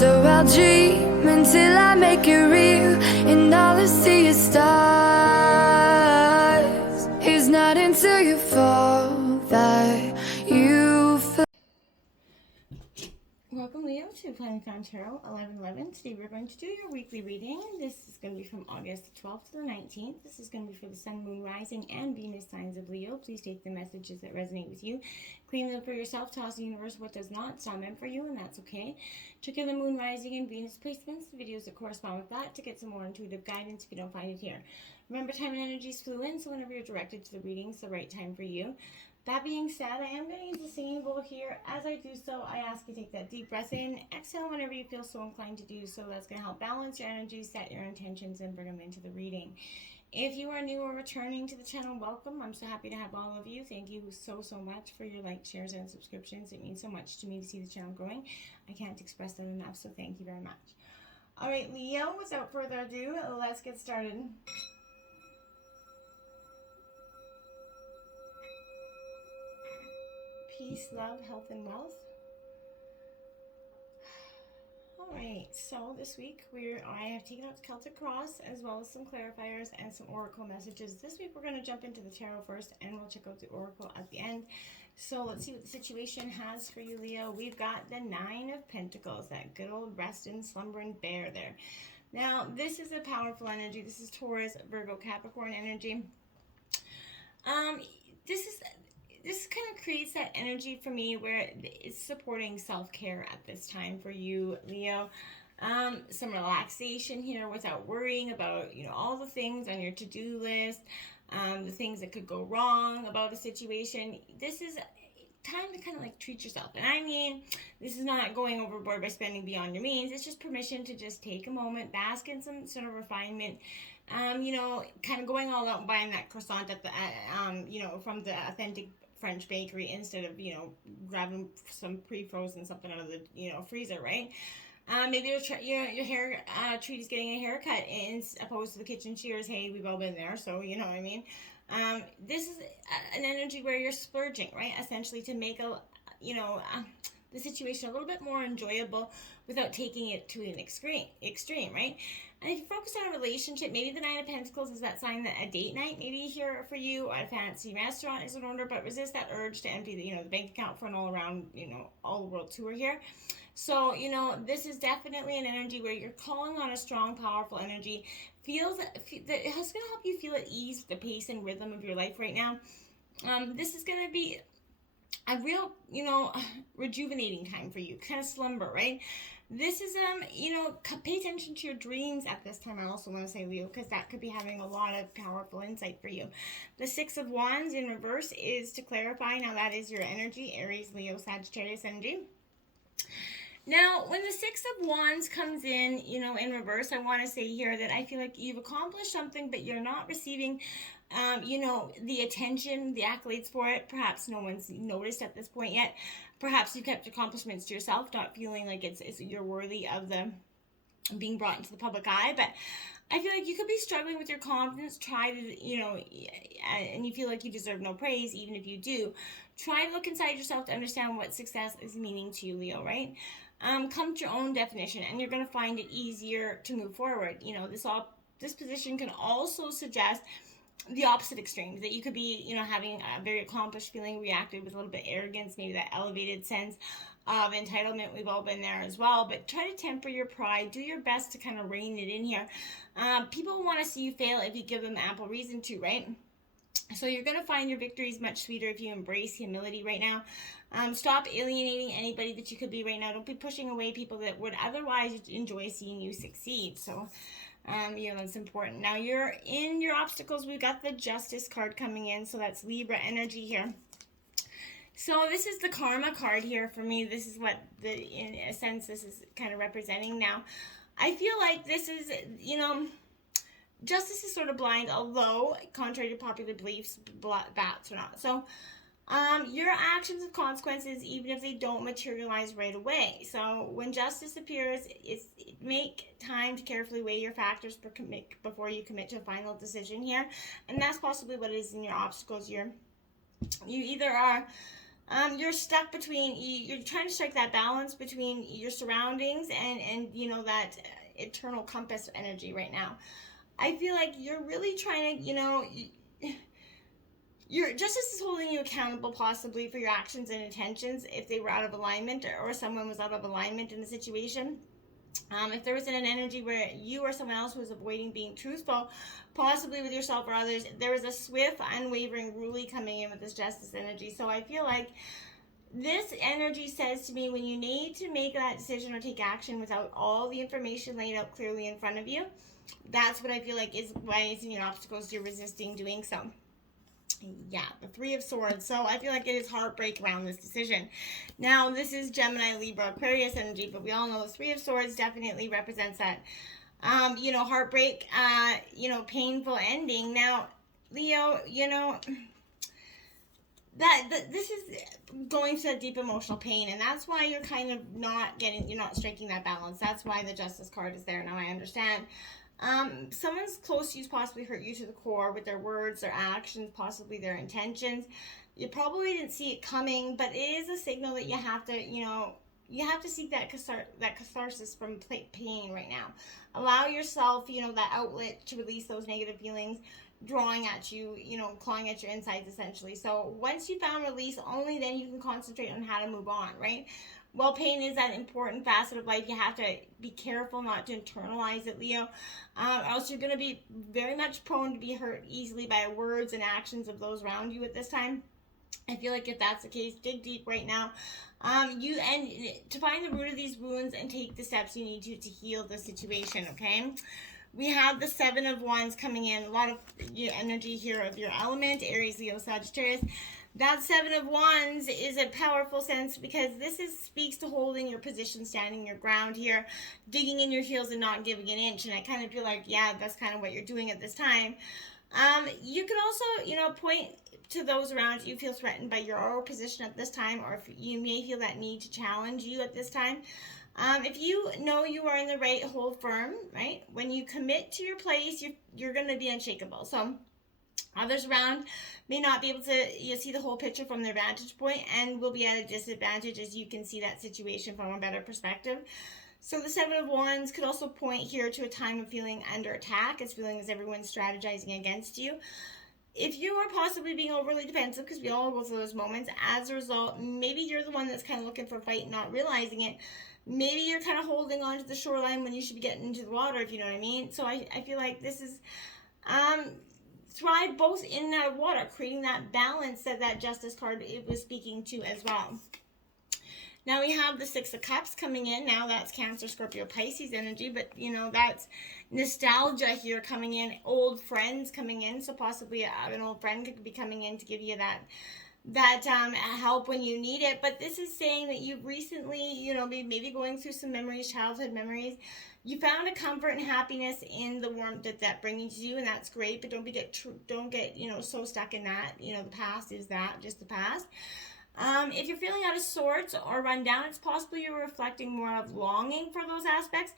So I'll dream until I make it real, and all I see is stars. It's not until you fall that you feel. Welcome, Leo, to Planet Found Tarot 1111. Today we're going to do your weekly reading. This is going to be from August 12th to the 19th. This is going to be for the Sun, Moon, Rising, and Venus signs of Leo. Please take the messages that resonate with you. Claim them for yourself. Toss the universe what does not. It's not meant for you, and that's okay. Check out the Moon, Rising, and Venus placements, the videos that correspond with that, to get some more intuitive guidance if you don't find it here. Remember, time and energy is fluid, so whenever you're directed to the reading, it's the right time for you. That being said, I am going to use the singing bowl here. As I do so, I ask you to take that deep breath in. Exhale whenever you feel so inclined to do so. That's going to help balance your energy, set your intentions, and bring them into the reading. If you are new or returning to the channel, welcome. I'm so happy to have all of you. Thank you so much for your likes, shares, and subscriptions. It means so much to me to see the channel growing. I can't express that enough, so thank you very much. All right, Leo, without further ado, let's get started. Peace, love, health, and wealth. Alright, so this week I have taken out the Celtic Cross as well as some clarifiers and some oracle messages. This week we're going to jump into the tarot first, and we'll check out the oracle at the end. So let's see what the situation has for you, Leo. We've got the Nine of Pentacles, that good old rest and slumber and bear there. Now, this is a powerful energy. This is Taurus, Virgo, Capricorn energy. This kind of creates that energy for me where it's supporting self-care at this time for you, Leo. Some relaxation here without worrying about, all the things on your to-do list, the things that could go wrong about a situation. This is time to kind of like treat yourself. And I mean, this is not going overboard by spending beyond your means. It's just permission to just take a moment, bask in some sort of refinement. Kind of going all out and buying that croissant at the, from the authentic French bakery instead of, grabbing some pre-frozen something out of the, freezer, right? Maybe your hair treat is getting a haircut as opposed to the kitchen shears. Hey, we've all been there, so you know what I mean. This is an energy where you're splurging, right? Essentially to make the situation a little bit more enjoyable without taking it to an extreme, right? And if you focus on a relationship, maybe the Nine of Pentacles is that sign that a date night maybe here for you, a fancy restaurant is in order, but resist that urge to empty the bank account for an all-around, all-world tour here. So, this is definitely an energy where you're calling on a strong, powerful energy. That it's going to help you feel at ease with the pace and rhythm of your life right now. This is going to be a real, rejuvenating time for you, kind of slumber, right? This is, pay attention to your dreams at this time. I also want to say, Leo, because that could be having a lot of powerful insight for you. The Six of Wands in reverse is to clarify. Now, that is your energy, Aries, Leo, Sagittarius energy. Now, when the Six of Wands comes in, in reverse, I want to say here that I feel like you've accomplished something, but you're not receiving, the attention, the accolades for it. Perhaps no one's noticed at this point yet. Perhaps you kept accomplishments to yourself, not feeling like you're worthy of them being brought into the public eye. But I feel like you could be struggling with your confidence. Try to, and you feel like you deserve no praise, even if you do. Try to look inside yourself to understand what success is meaning to you, Leo, right? Come to your own definition, and you're going to find it easier to move forward. This position can also suggest the opposite extremes, that you could be, having a very accomplished feeling reacted with a little bit of arrogance, maybe that elevated sense of entitlement. We've all been there as well, but try to temper your pride. Do your best to kind of rein it in here. People want to see you fail if you give them ample reason to, right? So you're going to find your victories much sweeter if you embrace humility right now. Stop alienating anybody that you could be right now. Don't be pushing away people that would otherwise enjoy seeing you succeed. So, that's important. Now, you're in your obstacles. We've got the Justice card coming in. So that's Libra energy here. So this is the Karma card here for me. This is what, in a sense, this is kind of representing now. I feel like this is, justice is sort of blind, although, contrary to popular beliefs, bats are not. So, your actions have consequences even if they don't materialize right away. So when justice appears, make time to carefully weigh your factors before you commit to a final decision here. And that's possibly what is in your obstacles. You either are You're stuck between, you're trying to strike that balance between your surroundings and that eternal compass energy right now. I feel like you're really trying to, your justice is holding you accountable possibly for your actions and intentions if they were out of alignment, or someone was out of alignment in the situation. If there was an energy where you or someone else was avoiding being truthful, possibly with yourself or others, there was a swift, unwavering ruling coming in with this justice energy. So I feel like this energy says to me, when you need to make that decision or take action without all the information laid out clearly in front of you, that's what I feel like is rising your obstacles. You're resisting doing so. Yeah, the Three of Swords. So I feel like it is heartbreak around this decision. Now, this is Gemini, Libra, Aquarius energy, but we all know the Three of Swords definitely represents that, heartbreak, painful ending. Now, Leo, this is going to deep emotional pain, and that's why you're kind of you're not striking that balance. That's why the Justice card is there. Now I understand. Someone's close to you possibly hurt you to the core with their words, their actions, possibly their intentions. You probably didn't see it coming, but it is a signal that you have to seek that catharsis from pain right now. Allow yourself, that outlet to release those negative feelings drawing at you, clawing at your insides essentially. So once you found release, only then you can concentrate on how to move on, right? While pain is that important facet of life, you have to be careful not to internalize it, Leo. Else you're going to be very much prone to be hurt easily by words and actions of those around you at this time. I feel like if that's the case, dig deep right now. To find the root of these wounds and take the steps you need to heal the situation, okay? We have the Seven of Wands coming in. A lot of energy here of your element, Aries, Leo, Sagittarius. That Seven of Wands is a powerful sense because speaks to holding your position, standing your ground here, digging in your heels and not giving an inch. And I kind of feel like, yeah, that's kind of what you're doing at this time. You could also, point to those around you feel threatened by your position at this time, or if you may feel that need to challenge you at this time. If you know you are in the right, hold firm, right? When you commit to your place, you're going to be unshakable. So others around may not be able to see the whole picture from their vantage point and will be at a disadvantage as you can see that situation from a better perspective. So the Seven of Wands could also point here to a time of feeling under attack, as feeling as everyone's strategizing against you. If you are possibly being overly defensive, because we all go through those moments, as a result, maybe you're the one that's kind of looking for a fight and not realizing it. Maybe you're kind of holding on to the shoreline when you should be getting into the water, if you know what I mean. So I feel like this is thrive both in and out of water, creating that balance that Justice card it was speaking to as well. Now we have the Six of Cups coming in. Now that's Cancer, Scorpio, Pisces energy, but that's nostalgia here coming in, old friends coming in. So possibly an old friend could be coming in to give you that help when you need it. But this is saying that you've recently, maybe going through some memories, childhood memories. You found a comfort and happiness in the warmth that brings you, and that's great. But don't get so stuck in that. The past is that, just the past. If you're feeling out of sorts or run down, it's possible you're reflecting more of longing for those aspects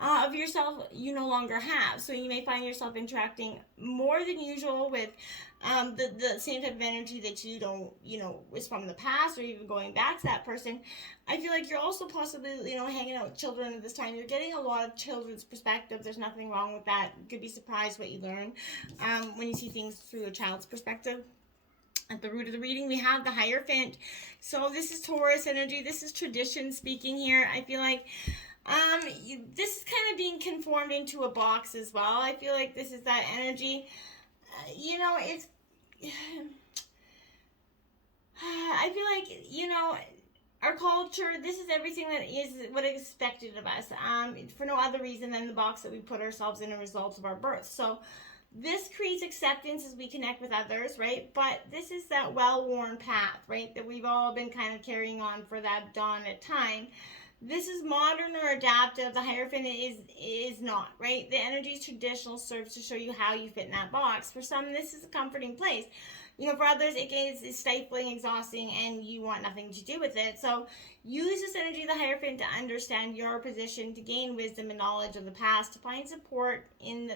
of yourself you no longer have. So you may find yourself interacting more than usual with the same type of energy that you don't, was from the past, or even going back to that person. I feel like you're also possibly, hanging out with children at this time. You're getting a lot of children's perspective. There's nothing wrong with that. You could be surprised what you learn when you see things through a child's perspective. At the root of the reading, we have the Hierophant. So this is Taurus energy. This is tradition speaking here. I feel like this is kind of being conformed into a box as well. I feel like this is that energy. It's... I feel like, our culture, this is everything that is what is expected of us, for no other reason than the box that we put ourselves in as a result of our birth. So this creates acceptance as we connect with others, right? But this is that well-worn path, right, that we've all been kind of carrying on for that dawn at time. This is modern or adaptive. The Hierophant is not, right? The energy is traditional, serves to show you how you fit in that box. For some, this is a comforting place. For others, it is stifling, exhausting, and you want nothing to do with it. So use this energy of the Hierophant to understand your position, to gain wisdom and knowledge of the past, to find support in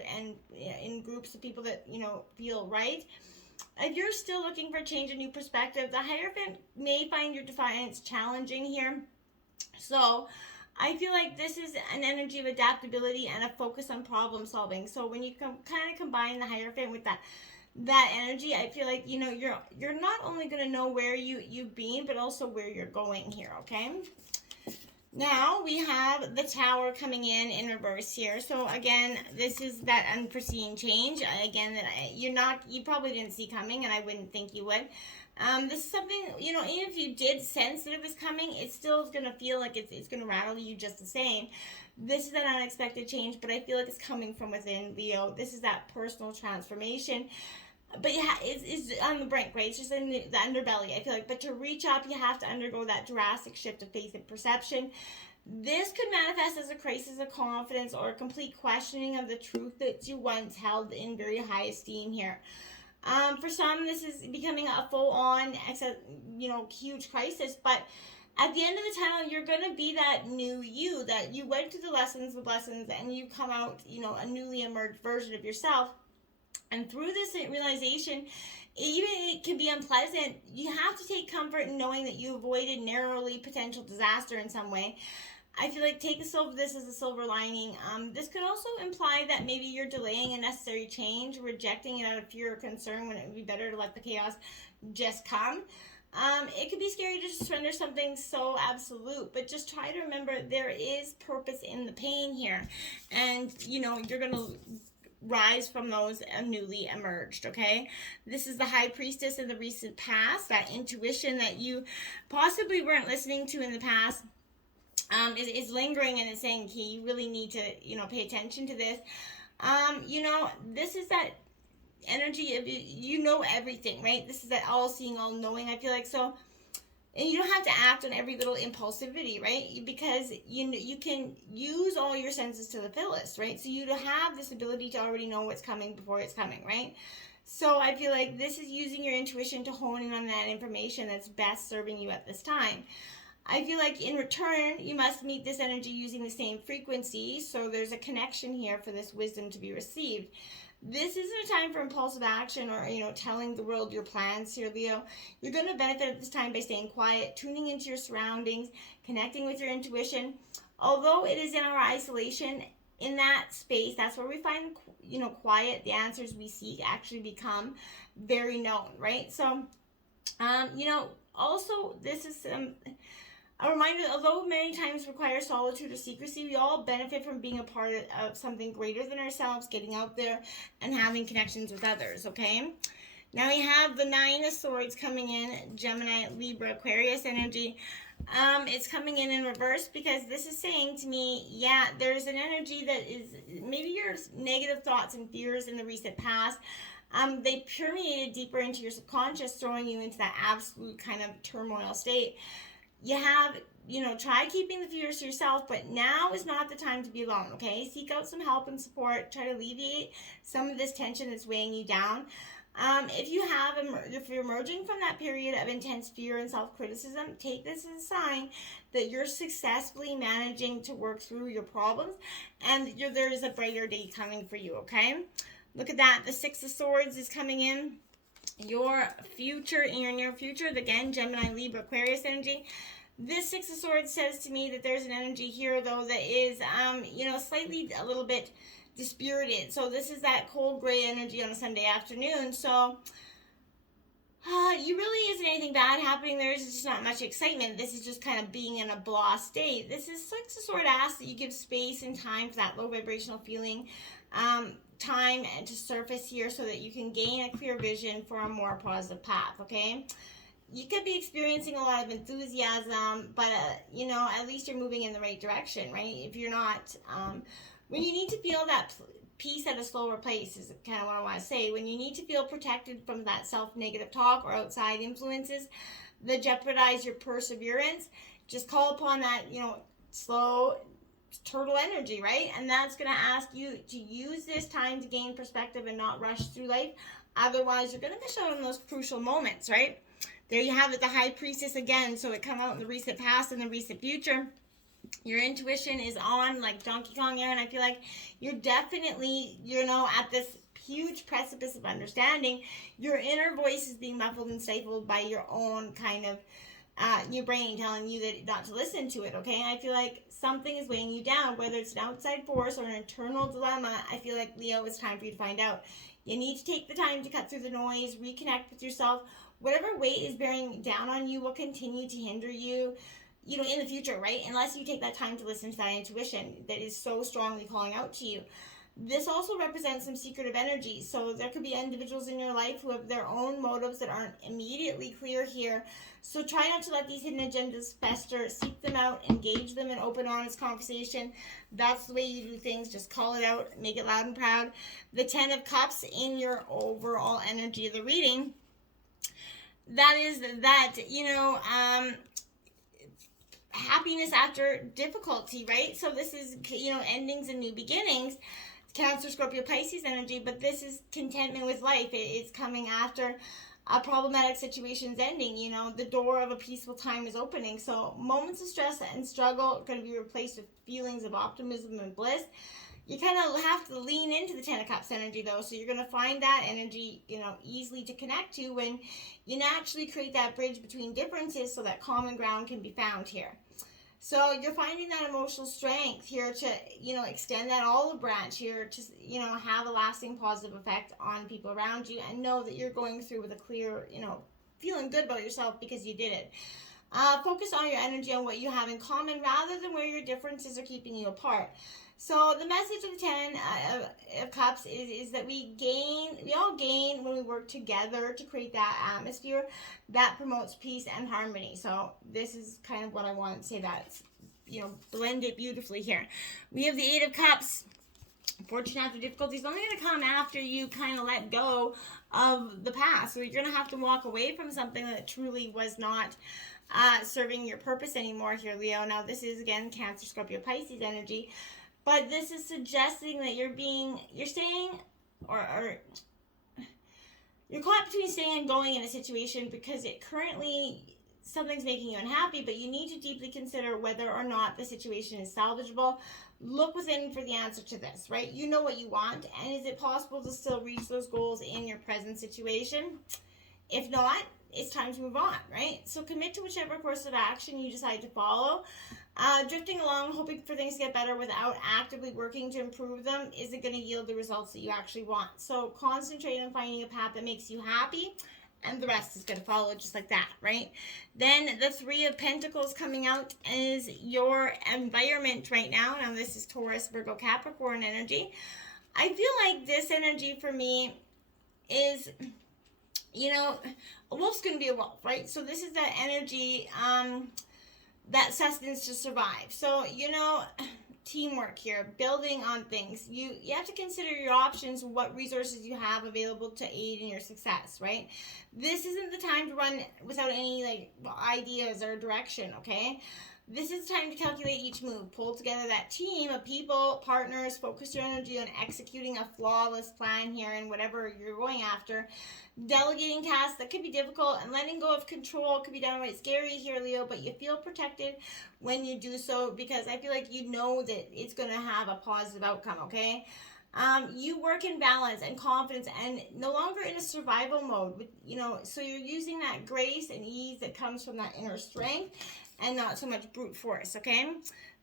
groups of people that, feel right. If you're still looking for change and new perspective, the Hierophant may find your defiance challenging here. So I feel like this is an energy of adaptability and a focus on problem solving. So when you kind of combine the Hierophant with that energy, I feel like, you know, you're not only going to know where you've been, but also where you're going here, okay? Now we have the Tower coming in reverse here. So again, this is that unforeseen change. Again, that you probably didn't see coming, and I wouldn't think you would. This is something, you know, even if you did sense that it was coming, it still is going to feel like it's going to rattle you just the same. This is an unexpected change, but I feel like it's coming from within, Leo. This is that personal transformation. But yeah, it's on the brink, right? It's just in the underbelly, I feel like. But to reach up, you have to undergo that drastic shift of faith and perception. This could manifest as a crisis of confidence or a complete questioning of the truth that you once held in very high esteem here. For some, this is becoming a full-on, huge crisis. But at the end of the tunnel, you're going to be that new you, that you went through the lessons, and you come out, a newly emerged version of yourself. And through this realization, even it can be unpleasant, you have to take comfort in knowing that you avoided narrowly potential disaster in some way. I feel like this as a silver lining. This could also imply that maybe you're delaying a necessary change, rejecting it out of fear or concern when it would be better to let the chaos just come. It could be scary to surrender something so absolute, but just try to remember there is purpose in the pain here. And, you're going to rise from those newly emerged, okay? This is the High Priestess in the recent past, that intuition that you possibly weren't listening to in the past. Is lingering, and it's saying, okay, you really need to, pay attention to this. This is that energy of, everything, right? This is that all-seeing, all-knowing, I feel like. So, and you don't have to act on every little impulsivity, right? Because you can use all your senses to the fullest, right? So you have this ability to already know what's coming before it's coming, right? So I feel like this is using your intuition to hone in on that information that's best serving you at this time. I feel like in return, you must meet this energy using the same frequency. So there's a connection here for this wisdom to be received. This isn't a time for impulsive action or, telling the world your plans here, Leo. You're going to benefit at this time by staying quiet, tuning into your surroundings, connecting with your intuition. Although it is in our isolation, in that space, that's where we find, quiet. The answers we seek actually become very known, right? So, also this is a reminder that although many times require solitude or secrecy, we all benefit from being a part of something greater than ourselves, getting out there and having connections with others, okay? Now we have the Nine of Swords coming in, Gemini, Libra, Aquarius energy. It's coming in reverse because this is saying to me, yeah, there's an energy that is maybe your negative thoughts and fears in the recent past. They permeated deeper into your subconscious, throwing you into that absolute kind of turmoil state. You have, try keeping the fears to yourself, but now is not the time to be alone, okay? Seek out some help and support. Try to alleviate some of this tension that's weighing you down. If you're emerging from that period of intense fear and self-criticism, take this as a sign that you're successfully managing to work through your problems, and there is a brighter day coming for you, okay? Look at that. The Six of Swords is coming in. Your future, in your near future, again, Gemini, Libra, Aquarius energy. This Six of Swords says to me that there's an energy here, though, that is, slightly a little bit dispirited. So this is that cold gray energy on a Sunday afternoon. So you really isn't anything bad happening. There's just not much excitement. This is just kind of being in a blah state. This is Six of Swords asks that you give space and time for that low vibrational feeling. Time and to surface here so that you can gain a clear vision for a more positive path, okay? You could be experiencing a lot of enthusiasm, but, at least you're moving in the right direction, right? If you're not, when you need to feel that peace at a slower pace is kind of what I want to say. When you need to feel protected from that self-negative talk or outside influences that jeopardize your perseverance, just call upon that, slow turtle energy, right? And that's going to ask you to use this time to gain perspective and not rush through life. Otherwise, you're going to miss out on those crucial moments, right? There you have it, the High Priestess again. So it come out in the recent past and the recent future. Your intuition is on like Donkey Kong here, and I feel like you're definitely, at this huge precipice of understanding, your inner voice is being muffled and stifled by your own kind of your brain telling you that not to listen to it, okay? I feel like something is weighing you down, whether it's an outside force or an internal dilemma. I feel like, Leo, it's time for you to find out. You need to take the time to cut through the noise, reconnect with yourself. Whatever weight is bearing down on you will continue to hinder you, in the future, right? Unless you take that time to listen to that intuition that is so strongly calling out to you. This also represents some secretive energy. So there could be individuals in your life who have their own motives that aren't immediately clear here. So try not to let these hidden agendas fester. Seek them out, engage them in open, honest conversation. That's the way you do things. Just call it out, make it loud and proud. The 10 of Cups in your overall energy of the reading. That is that, happiness after difficulty, right? So this is, endings and new beginnings. Cancer, Scorpio, Pisces energy, but this is contentment with life. It's coming after a problematic situation's ending. The door of a peaceful time is opening. So moments of stress and struggle are going to be replaced with feelings of optimism and bliss. You kind of have to lean into the 10 of Cups energy, though. So you're going to find that energy, easily to connect to when you naturally create that bridge between differences so that common ground can be found here. So you're finding that emotional strength here to, extend that olive branch here to, have a lasting positive effect on people around you, and know that you're going through with a clear, feeling good about yourself because you did it. Focus on your energy on what you have in common rather than where your differences are keeping you apart. So the message of the 10 of Cups is that we all gain when we work together to create that atmosphere that promotes peace and harmony. So this is kind of what I want to say, that's, blended beautifully here. We have the 8 of Cups. Fortune after difficulty is only going to come after you kind of let go of the past. So you're going to have to walk away from something that truly was not serving your purpose anymore here, Leo. Now this is, again, Cancer, Scorpio, Pisces energy. But this is suggesting that you're staying, or you're caught between staying and going in a situation because something's making you unhappy, but you need to deeply consider whether or not the situation is salvageable. Look within for the answer to this, right? You know what you want, and is it possible to still reach those goals in your present situation? If not, it's time to move on, right? So commit to whichever course of action you decide to follow. Drifting along, hoping for things to get better without actively working to improve them isn't going to yield the results that you actually want. So concentrate on finding a path that makes you happy, and the rest is going to follow just like that, right? Then the 3 of Pentacles coming out is your environment right now. Now this is Taurus, Virgo, Capricorn energy. I feel like this energy for me is, a wolf's going to be a wolf, right? So this is that energy, that sustenance to survive. So, teamwork here, building on things. You have to consider your options, what resources you have available to aid in your success, right? This isn't the time to run without any ideas or direction, okay? This is time to calculate each move. Pull together that team of people, partners, focus your energy on executing a flawless plan here and whatever you're going after. Delegating tasks that could be difficult and letting go of control could be downright scary here, Leo, but you feel protected when you do so because I feel like you know that it's going to have a positive outcome, okay? You work in balance and confidence and no longer in a survival mode, so you're using that grace and ease that comes from that inner strength and not so much brute force, okay?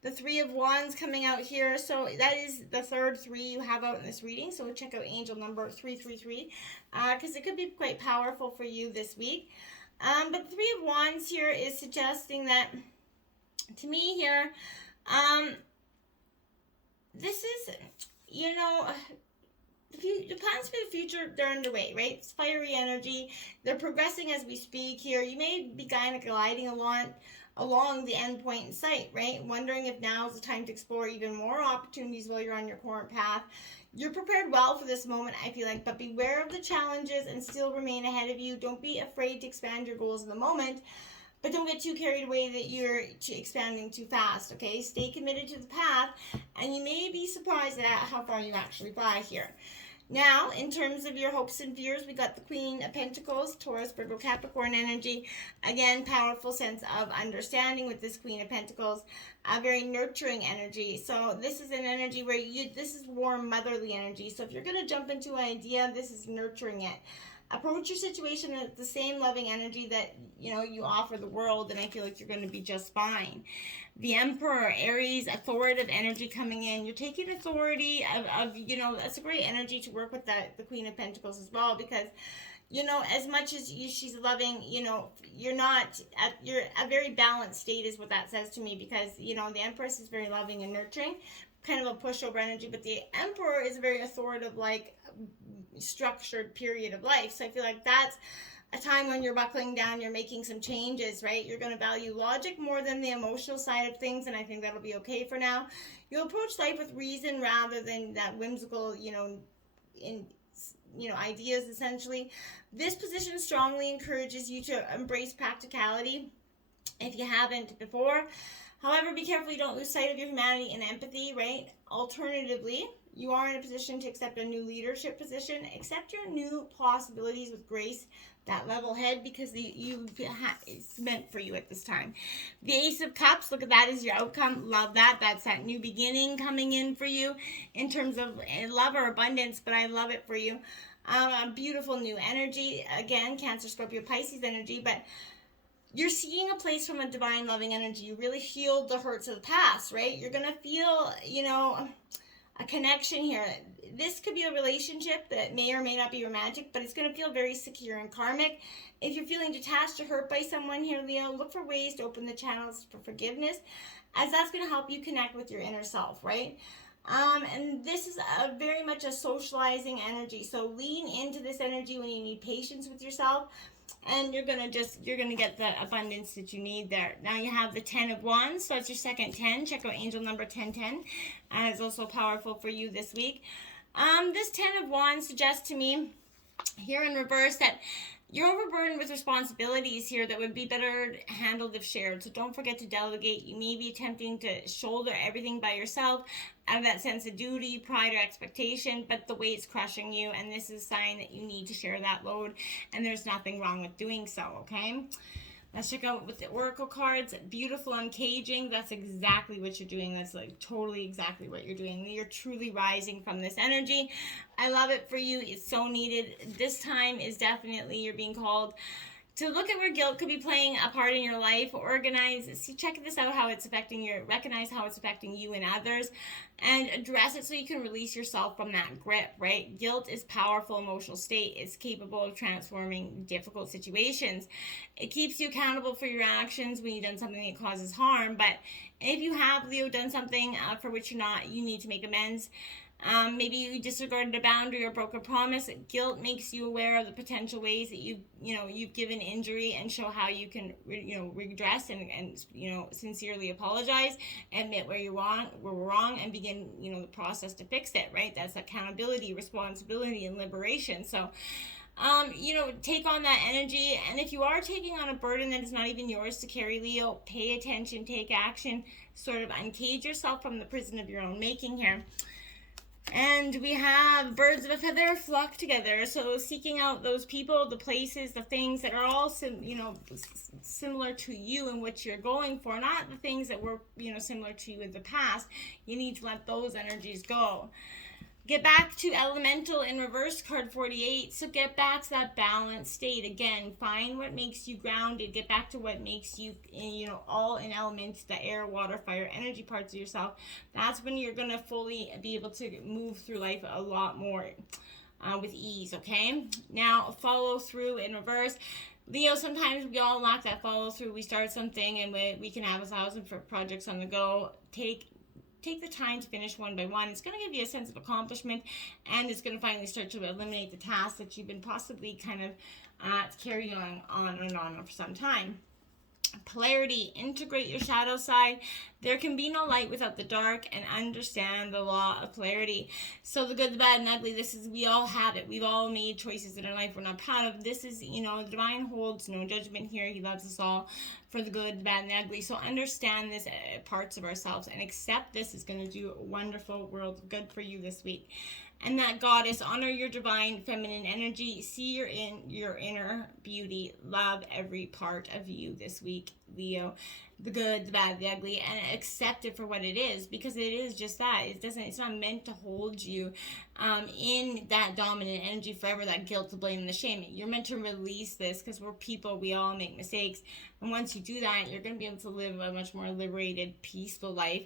The 3 of Wands coming out here. So that is the third 3 you have out in this reading. So check out angel number 333 because it could be quite powerful for you this week. But the 3 of Wands here is suggesting that, to me here, this is, the plans for the future, they're underway, right? It's fiery energy. They're progressing as we speak here. You may be kind of gliding along the end point in sight, right? Wondering if now is the time to explore even more opportunities while you're on your current path. You're prepared well for this moment, I feel like, but beware of the challenges and still remain ahead of you. Don't be afraid to expand your goals in the moment, but don't get too carried away that you're expanding too fast, okay? Stay committed to the path, and you may be surprised at how far you actually fly here. Now, in terms of your hopes and fears, we got the Queen of Pentacles, Taurus, Virgo, Capricorn energy. Again, powerful sense of understanding with this Queen of Pentacles. A very nurturing energy. So this is an energy where this is warm, motherly energy. So if you're going to jump into an idea, this is nurturing it. Approach your situation with the same loving energy that you offer the world, and I feel like you're going to be just fine. The Emperor, Aries, authoritative energy coming in. You're taking authority of that's a great energy to work with the Queen of Pentacles as well, because as much as she's loving, you're not you're a very balanced state is what that says to me, because the Empress is very loving and nurturing, kind of a pushover energy, but the Emperor is a very authoritative, like structured period of life. So I feel like that's a time when you're buckling down, you're making some changes, right? You're going to value logic more than the emotional side of things, and I think that'll be okay for now. You'll approach life with reason rather than that whimsical, ideas, essentially. This position strongly encourages you to embrace practicality if you haven't before. However, be careful you don't lose sight of your humanity and empathy, right? Alternatively, you are in a position to accept a new leadership position. Accept your new possibilities with grace, that level head, because it's meant for you at this time. The Ace of Cups, look at that as your outcome. Love that. That's that new beginning coming in for you in terms of love or abundance, but I love it for you. Beautiful new energy. Again, Cancer, Scorpio, Pisces energy, but you're seeing a place from a divine loving energy. You really healed the hurts of the past, right? You're going to feel, a connection here. This could be a relationship that may or may not be romantic, but it's going to feel very secure and karmic. If you're feeling detached or hurt by someone here, Leo, look for ways to open the channels for forgiveness, as that's going to help you connect with your inner self, right? And this is very much a socializing energy. So lean into this energy when you need patience with yourself, and you're gonna get the abundance that you need there. Now you have the 10 of Wands, so it's your second 10. Check out angel number 1010, and it's also powerful for you this week. This 10 of Wands suggests to me here in reverse that you're overburdened with responsibilities here that would be better handled if shared. So don't forget to delegate. You may be attempting to shoulder everything by yourself out of that sense of duty, pride, or expectation, but the weight's crushing you, and this is a sign that you need to share that load, and there's nothing wrong with doing so, okay? Let's check out with the Oracle cards. Beautiful uncaging. That's exactly what you're doing. That's like totally exactly what you're doing. You're truly rising from this energy. I love it for you. It's so needed. This time is definitely you're being called to look at where guilt could be playing a part in your life. Check this out, how it's affecting recognize how it's affecting you and others, and address it so you can release yourself from that grip, right? Guilt is a powerful emotional state. It's capable of transforming difficult situations. It keeps you accountable for your actions when you've done something that causes harm, but if you have, Leo, done something for which you need to make amends. Maybe you disregarded a boundary or broke a promise. Guilt makes you aware of the potential ways that you've given injury, and show how you can redress and sincerely apologize, admit where you're wrong, and begin the process to fix it. Right? That's accountability, responsibility, and liberation. So take on that energy. And if you are taking on a burden that is not even yours to carry, Leo, pay attention, take action, sort of uncage yourself from the prison of your own making here. And we have birds of a feather flock together. So seeking out those people, the places, the things that are all similar to you and what you're going for, not the things that were similar to you in the past. You need to let those energies go. Get back to elemental in reverse, card 48. So get back to that balanced state. Again, find what makes you grounded. Get back to what makes you, all in elements, the air, water, fire, energy parts of yourself. That's when you're going to fully be able to move through life a lot more with ease, okay? Now, follow through in reverse. Leo, sometimes we all lack that follow through. We start something and we can have 1,000 projects on the go. Take the time to finish one by one. It's going to give you a sense of accomplishment, and it's going to finally start to eliminate the tasks that you've been possibly kind of carrying on and on for some time. Polarity, integrate your shadow side. There can be no light without the dark, and understand the law of polarity. So the good, the bad, and ugly, we all have it. We've all made choices in our life we're not proud of. This is, the divine holds no judgment here. He loves us all for the good, the bad, and the ugly. So understand this parts of ourselves and accept this is going to do a wonderful world of good for you this week. And that goddess, honor your divine feminine energy, see your inner beauty, love every part of you this week, Leo, the good, the bad, the ugly, and accept it for what it is, because it is just that. It's not meant to hold you in that dominant energy forever, that guilt, the blame, and the shame. You're meant to release this, because we're people, we all make mistakes, and once you do that, you're going to be able to live a much more liberated, peaceful life.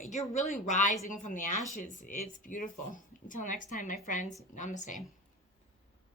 You're really rising from the ashes. It's beautiful. Until next time, my friends, namaste.